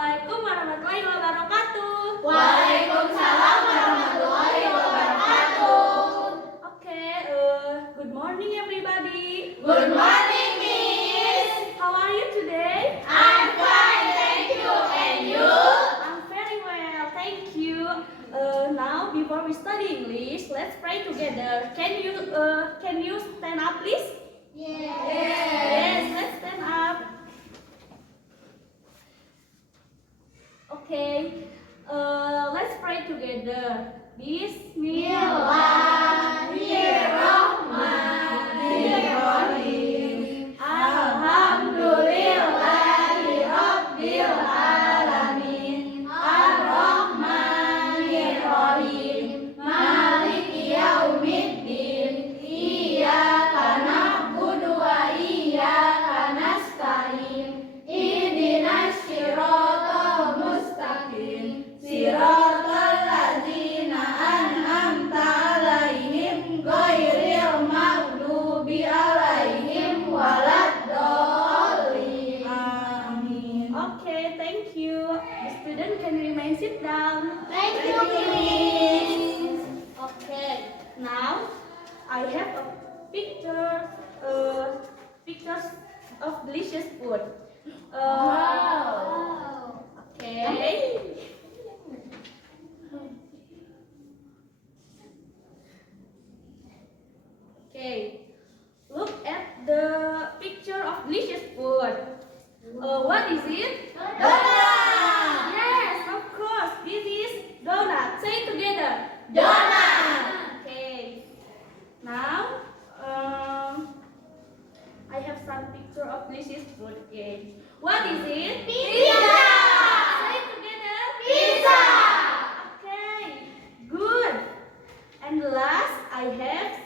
Assalamualaikum warahmatullahi wabarakatuh. Waalaikumsalam warahmatullahi wabarakatuh. Okay, good morning everybody. Good morning, Miss. How are you today? I'm fine, thank you. And you? I'm very well, thank you. Now, before we study English, let's pray together. Can you stand up, please? Yes, let's stand up. Okay, let's pray together. Bismillahirrahmanirrahim. Alhamdulillahi Rabbil Alamin. Ar-Rahmanir-Rahim. Maliki Yaumiddin. Iyyaka na'budu wa iyyaka nasta'in. Ihdinas siratal mustaqim. Siratal ladzina an'amta 'alaihim ghairil maghdubi 'alaihim waladdallin. Amin. Okay, thank you. The student can remain sit down. Thank you, Miss. Okay, now I have a pictures of delicious food. Wow. Okay. Okay. Look at the picture of delicious food. What is it? Donut. Yes, of course. This is donut. Say it together. Donut. Okay. Now, I have some picture of delicious food again. What is it? Pizza. Say it together. Pizza. Okay. Good. And last, I have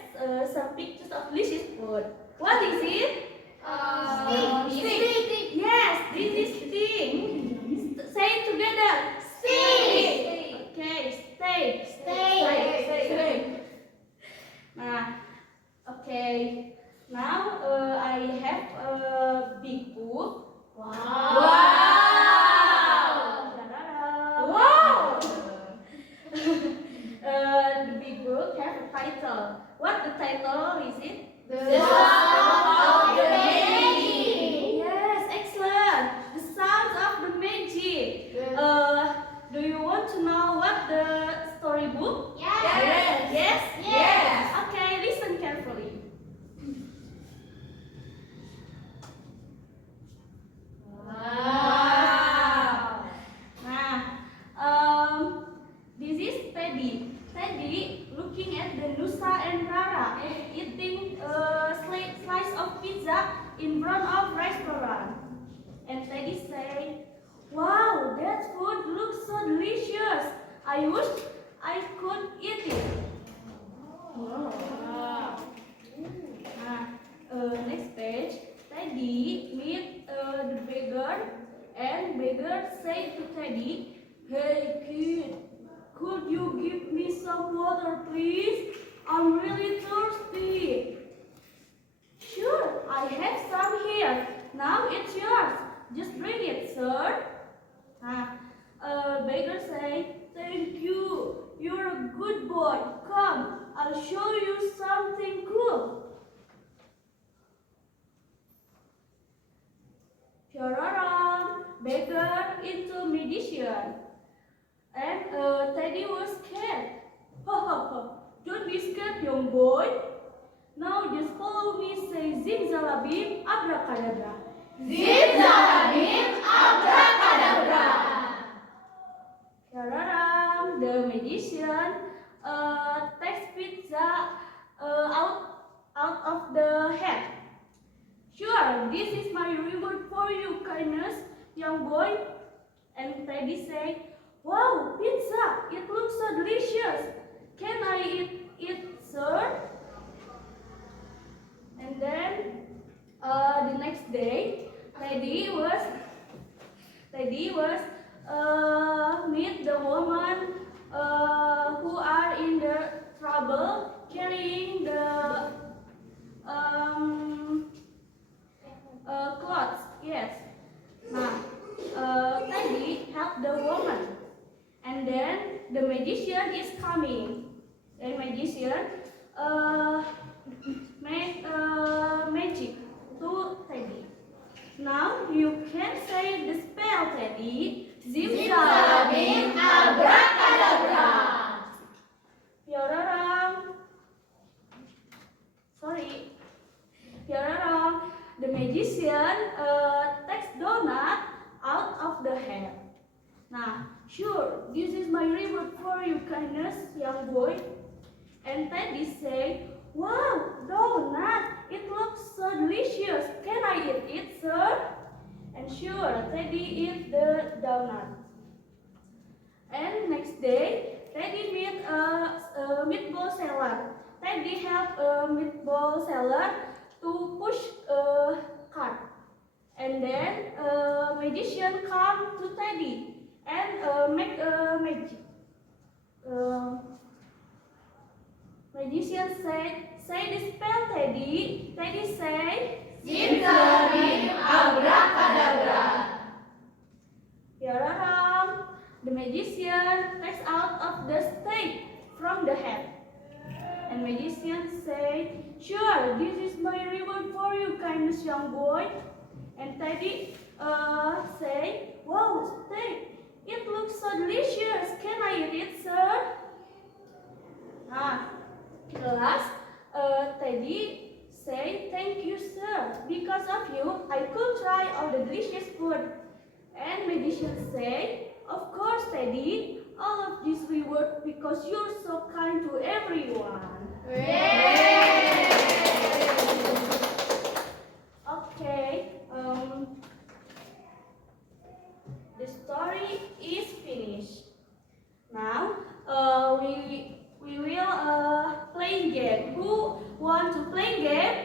some pictures of delicious food. What is it? Stick. Yes, this is steak. Say it together. Steak. Okay, steak. Steak. Nah, okay. Now I have a big book. Wow. Ta-da-da. Wow. The big book has a title. What the title is it? The sound of the magic. Yes, excellent. The sounds of the magic. Do you want to know what the storybook? Yes. Yes? Yes. Okay, listen carefully. Wow. Nah, this is Teddy. Teddy looking at the Nusa and Rara eating a slice of pizza in front of restaurant. And Teddy say, "Wow, that food looks so delicious. I wish I could eat it." Wow. Next page. Teddy meet the beggar, and beggar say to Teddy, "Hey kid, could you give me some water, please? I'm really thirsty." "Sure, I have some here. Now it's yours. Just bring it, sir." Beggar say, "Thank you. You're a good boy. Come, I'll show you something cool." Shararam, beggar into magician. And Teddy was scared. "Ha ha ha, don't be scared, young boy. Now just follow me, say zimzalabim, abracadabra." Zimzalabim, abracadabra. Shararam, the magician takes pizza out of the hat. "Sure, this is my reward for your kindness, young boy." And Teddy say, "Wow, pizza! It looks so delicious. Can I eat it, sir?" And then the next day, Teddy was meet the woman who are in the trouble carrying the clothes. Yes. Nah, Teddy is coming. And magician make magic to Teddy. Now you can say the spell, Teddy. Zimzalabim abracadabra. Pyararam. Sorry. Pyararam. The magician takes donut out of the hat. Now, sure, this is my reward for your kindness, young boy. And Teddy say, wow, donut, it looks so delicious. Can I eat it, sir? And sure, Teddy eat the donut. And next day, Teddy meet a meatball seller. Teddy help a meatball seller to push a cart. And then magician come to Teddy and make a magic. Magician say the spell, Teddy. Teddy say, Zimzalabim abracadabra. Yararam. The magician takes out of the stake from the hat. And magician say, sure, this is my reward for you, kindness, young boy. And Teddy say, wow, steak, it looks so delicious. Can I eat it, sir? The last, Teddy say, thank you, sir. Because of you, I could try all the delicious food. And magician say, of course, Teddy, all of this reward because you're so kind to everyone. Yay! Okay, the story is finished. Now, we will play game. Who want to play game?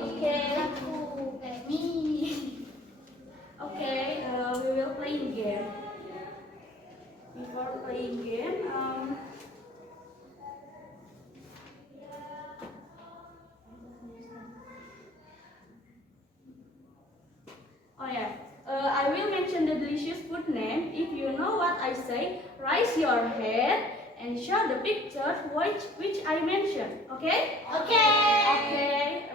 Okay. Me. Okay, we will play game. Before playing game, oh yeah, I will mention the delicious food name. If you know what I say, raise your hand and show the picture which I mentioned. Okay? Okay. Okay.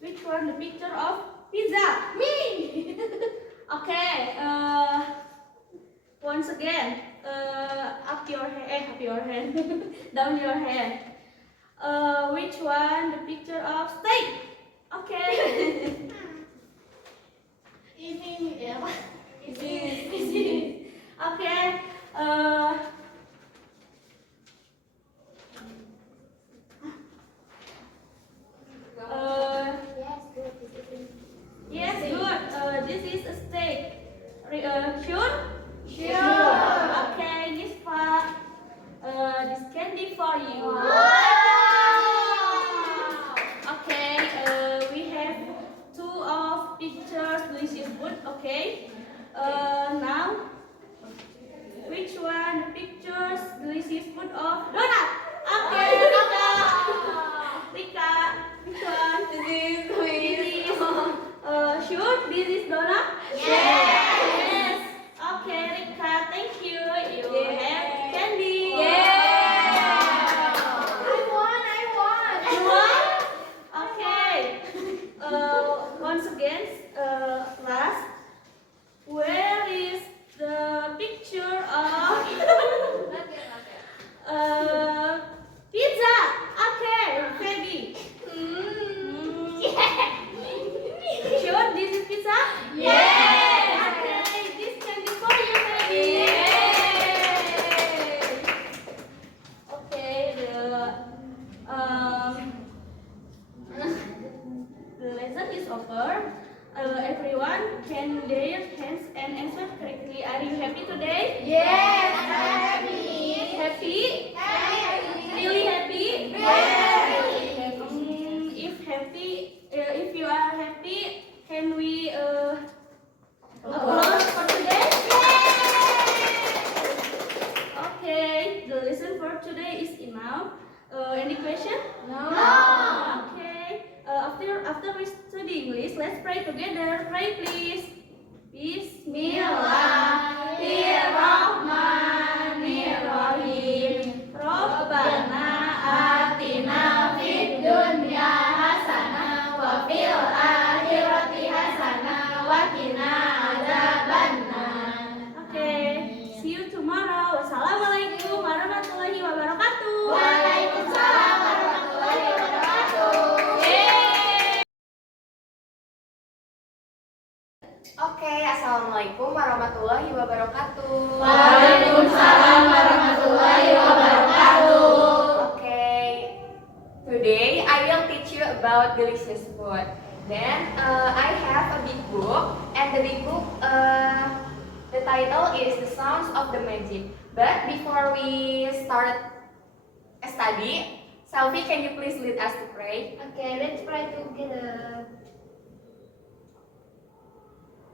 Which one the picture of pizza? Me. Okay. Once again, up your hand, down your hand. Which one the picture of steak? Okay. Ini ya. Easy. Okay. Yes, good. This is a steak. Sure? Sure. Okay, this part, this candy for you. Wow. Okay, we have two of pictures, delicious food. Okay. Now, which one pictures delicious food of donut? Okay, Rika, which one? This is. Sure, this is donut. Yes. Okay, Rika, thank you. You have candy. I won. You want? Okay. Once again, class, where is the picture of pizza? Okay, Feby. Sure, this is pizza? Yes. Okay, this candy for you, Feby. Okay, the lesson is over. Everyone can raise their hands and answer correctly. Are you happy today? Yes, I'm happy. Happy? Happy. Really happy? If you are happy, can we applause for today? Okay, the lesson for today after we study English, let's pray together. Pray please. Bismillahirrahmanirrahim. Rabbana atina fid dunya hasanah wa fil akhirati hasanah wa qina adzabannar. Okay, see you tomorrow. Wassalamualaikum warahmatullahi wabarakatuh. Waalaikumsalam warahmatullahi wabarakatuh. Oke, assalamualaikum warahmatullahi wabarakatuh. Waalaikumsalam warahmatullahi wabarakatuh. Okay, today I will teach you about delicious food. Then I have a big book, and the big book, the title is The Sounds of the Magic. But before we start a study, Selfie, can you please lead us to pray? Okay, let's pray together.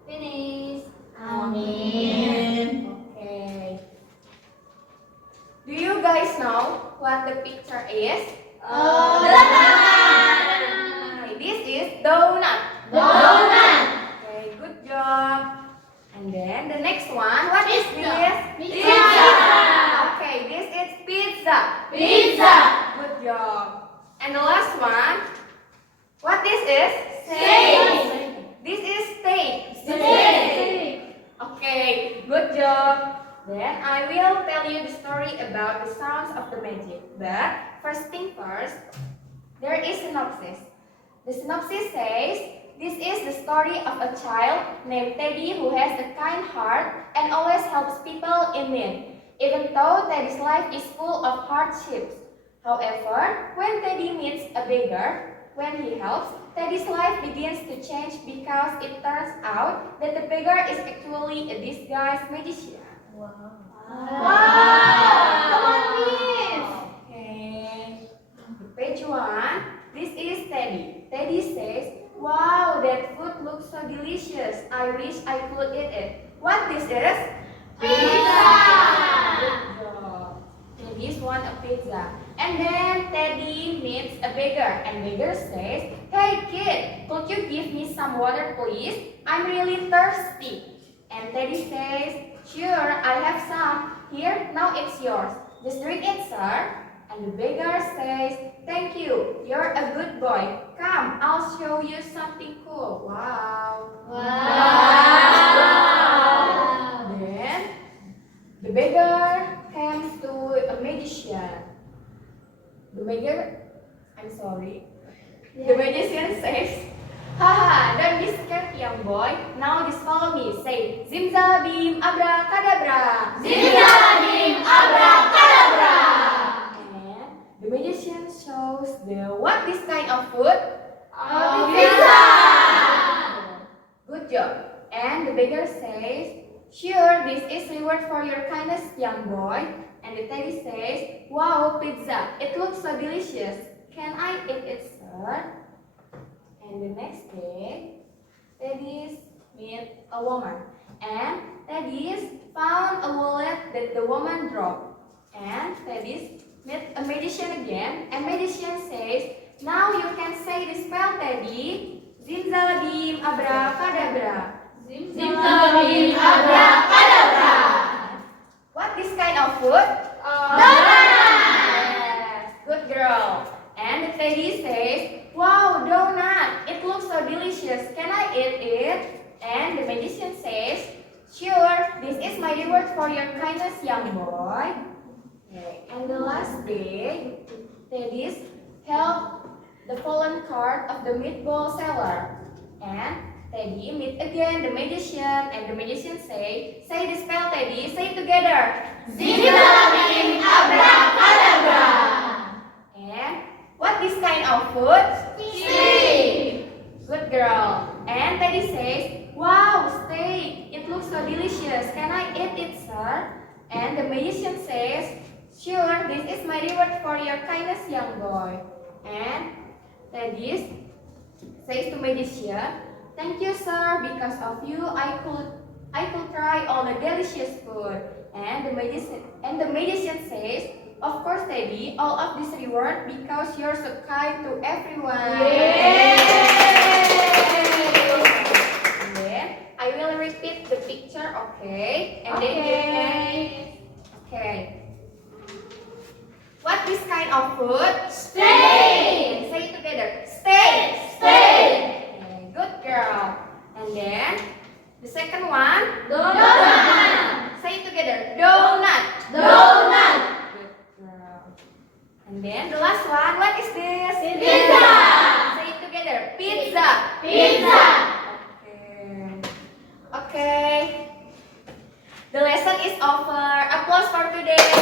Finish. Amin. Okay. Do you guys know what the picture is? Donut. This is donut. Donut. Okay, good job. And then the next one, what is Pizza. this? Pizza. Okay, this is pizza. Pizza. Good job. And the last one, what this is? Steak. This is steak. Steak. Okay, good job. Then I will tell you the story about the sounds of the magic. But first thing first, there is synopsis. The synopsis says, this is the story of a child named Teddy who has a kind heart and always helps people in need, even though Teddy's life is full of hardships. However, when Teddy meets a beggar, when he helps, Teddy's life begins to change because it turns out that the beggar is actually a disguised magician. Wow. Come on, Miss. Okay. Page 1. This is Teddy. Teddy says, wow, that food looks so delicious. I wish I could eat it. What this is? Pizza. Good job. Teddy's want a pizza. And then Teddy meets a beggar, and beggar says, hey kid, could you give me some water please? I'm really thirsty. And Teddy says, sure, I have some. Here, now it's yours. Just drink it, sir. And the beggar says, thank you, you're a good boy. Come, I'll show you something cool. Wow. Wow. Then the beggar comes to a magician. The beggar, I'm sorry. The magician says, haha, don't be scared, young boy. Now just follow me. Say, zimzabim abracadabra. Zimzabim abracadabra. And the magician shows what this kind of food? Pizza. Good job. And the beggar says, sure, this is reward for your kindness, young boy. And the Teddy says, wow, pizza, it looks so delicious. Can I eat it, sir? And the next day, Teddy meet a woman. And Teddy found a wallet that the woman dropped. And Teddy met a magician again. And magician says, now you can say the spell, Teddy. Zimzalabim abracadabra. Zimzabim abracadabra. What this kind of food? Donut. Yes, good girl. And the Teddy says, wow, donut, it looks so delicious. Can I eat it? And the magician says, sure, this is my reward for your kindness, young boy. Okay. And the last day, Teddy helped the fallen card of the meatball seller. And Teddy meet again the magician, and the magician say the spell, Teddy, say it together. Zimzabim abracadabra. And what this kind of food? Steak. Good girl. And Teddy says, wow, steak, it looks so delicious. Can I eat it, sir? And the magician says, sure, this is my reward for your kindness, young boy. And Teddy says to magician, thank you, sir. Because of you, I could try all the delicious food. And the magician says, of course, Teddy, all of this reward because you're so kind to everyone. Yay! second one. Donut. Say it together. Donut. Donut. Good girl. And then the last one. What is this? Pizza. Say it together. Pizza. Pizza. Okay. Okay. The lesson is over. Applause for today. Are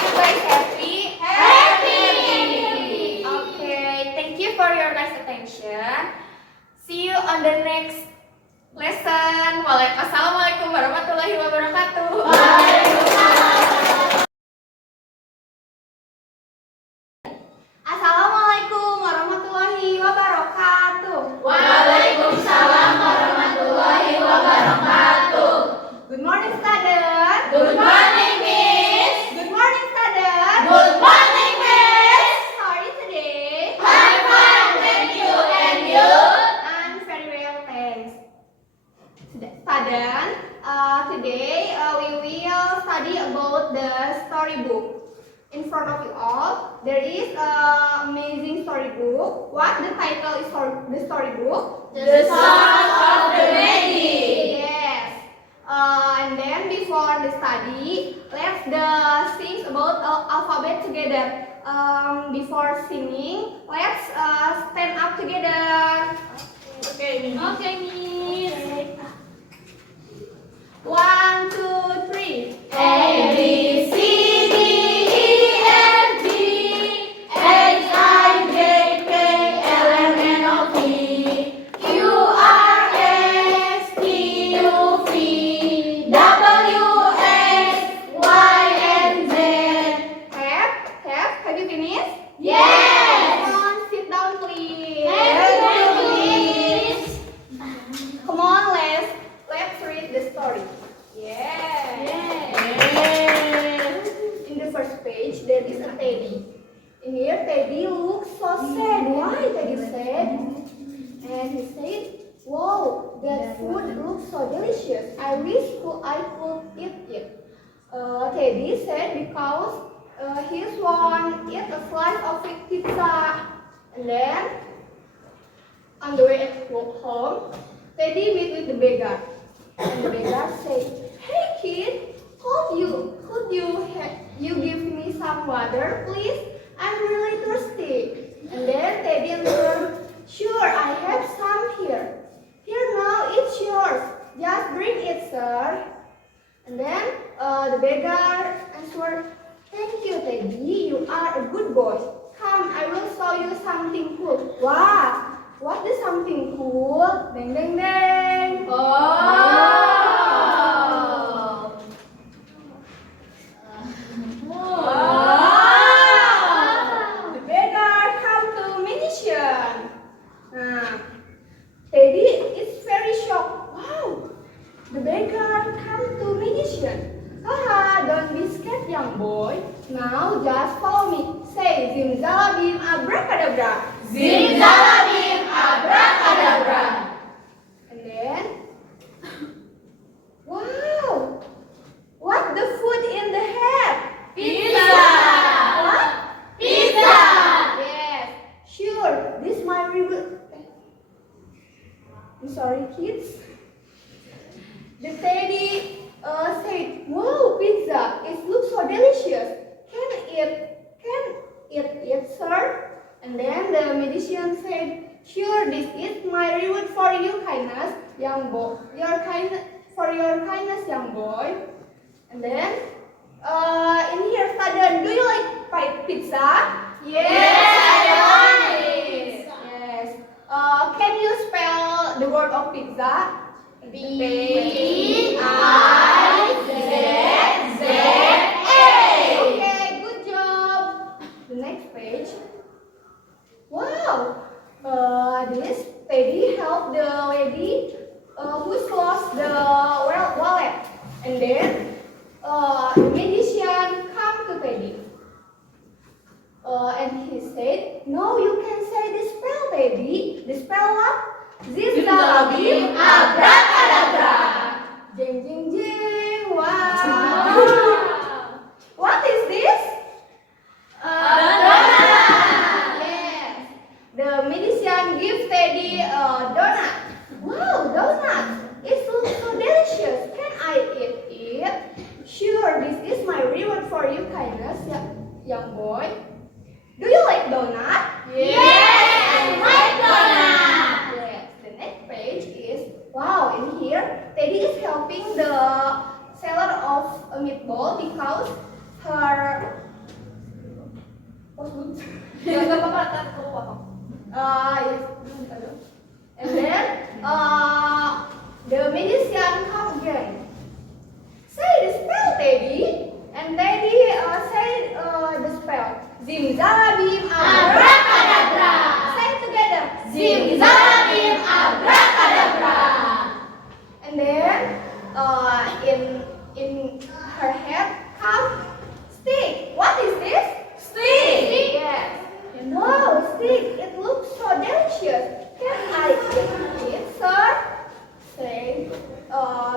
you guys happy? Happy. Okay. Thank you for your nice attention. See you on the next lesson. Wassalamualaikum warahmatullahi wabarakatuh. Assalamualaikum warahmatullahi wabarakatuh. Waalaikumsalam warahmatullahi wabarakatuh. Good morning, student. Good morning, Miss. Good morning, student. Good morning, Miss. How are you today? I'm fine, thank you. And you? I'm very well, thanks. Student, today we will study about the storybook. In front of you all, there is an amazing storybook. What the title is for the storybook? The Sound of the Magic. Yes. And then before the study, let's sing about alphabet together. Before singing, let's stand up together. Okay, Miss. 1, 2, 3. A, B, C, D, E, F, G, H, I, J, K, L, M, N, O, P, Q, R, S, T, U, V, W, X, Y, and Z. Have you finished? Yes. Come on, sit down, please. Thank you, Miss. Come on, let's read the story. In the first page, there is a teddy. In here, Teddy looks so sad. Why Teddy sad? And he said, "Wow, that food looks so delicious. I wish I could eat it." Teddy said because he want to eat a slice of pizza. And then, on the way home, Teddy meet with the beggar. And the beggar said, "Hey kid, could you give me some water, please? I'm really thirsty." And then Teddy answered, "Sure, I have some here. Here now, it's yours. Just drink it, sir." And then the beggar answered, "Thank you, Teddy. You are a good boy. Come, I will show you something cool." Wow, what is something cool? Ding, ding, ding. The beggar come to magician. Teddy is very shocked. Wow, the beggar come to magician. Haha, don't be scared, young boy. Now just follow me. Say zimzalabim abracadabra. Zimzalabim abracadabra. And then, wow, what the food in the head? Pizza. What? Pizza. Yes, sure. This my reboot. I'm sorry, kids. The teddy said, "Wow, pizza! It looks so delicious. Can it, sir?" And then the magician said, "Sure, this is my reward for your kindness, young boy. For your kindness, young boy." And then, in here, student, do you like pizza? Yes, I like it. Yes. Can you spell the word of pizza? P-I-Z-Z-A. Okay, good job. The next page. Wow. This Teddy helped the lady who's lost the wallet. And then the magician come to Teddy. And he said, "No, you can say the spell, Teddy. The spell what? Zimzalabim abracadabra. Jing, jing, jing. Wow. What is this? Donut. Yes. The magician gives Teddy a donut. Wow, donuts! It looks so delicious. Can I eat it? Sure, this is my reward for your kindness, young boy. Do you like donut? Yes, I like donut. Yes. The next page is wow. In here, Teddy is helping the seller of a meatball because her. Gak apa-apa, ntar kamu potong. Yes. And then the magician comes again. Say the spell, Teddy. And Teddy say the spell. Zim zalabim Abracadabra. Say it together. Zim zalabim abracadabra. And then in her head comes stick. What is this? Stick. Yes. Wow, stick. It looks so delicious. Can I eat it, sir? Say,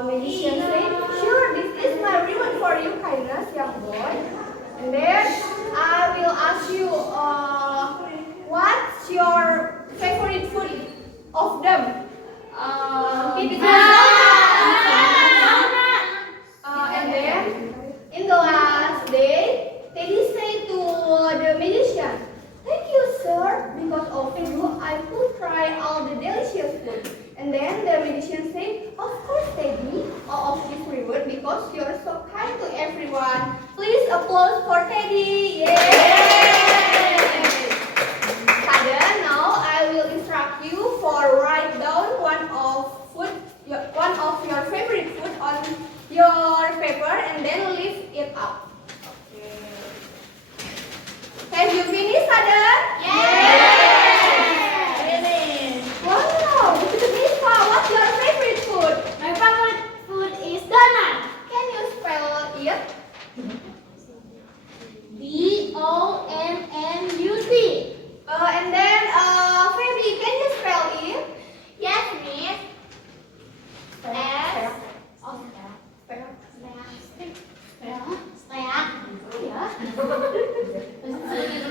magician say, sure, this is my reward for your kindness, young boy. And then I will ask you, what's your favorite food of them? And then in the last day, Teddy say to the magician, thank you, sir. Because of you, I could try all the delicious food. And then the magician say, of course, Teddy, all of this reward because you're so kind to everyone. Please applause for Teddy. Yay! Sada, now I will instruct you for write down one of your favorite food on your paper and then lift it up. Have you finished, Sada? Finish. Wow, Nisa, what's your favorite food? My favorite food is donut. Can you spell it? DONNUT. And then, Feby, can you spell it? Yes, Miss. S.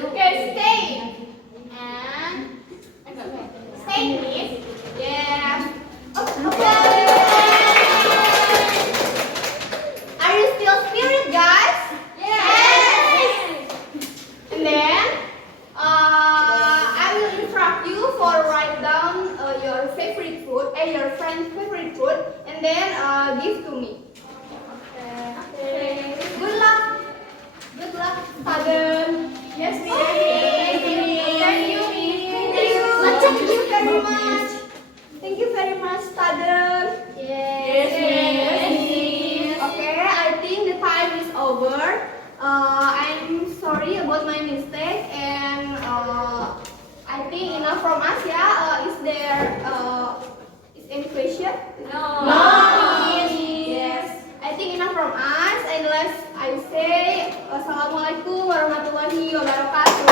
Okay, stay. And stay, Miss. Yes. Okay. Are you still spirit, guys? Yes. And then, I will instruct you for write down your favorite food, your friend's favorite food, and then give to me. Okay. Good luck. Good luck, Father. Yes, Miss. Thank you, Miss. Thank you very much. Thank you very much, Father. Yes, Miss. Okay, I think the time is over. I'm sorry about my mistake, and I think enough from us. Yeah. Is there is any question? No. Yes. I think enough from us. And let's I say Assalamualaikum warahmatullahi wabarakatuh.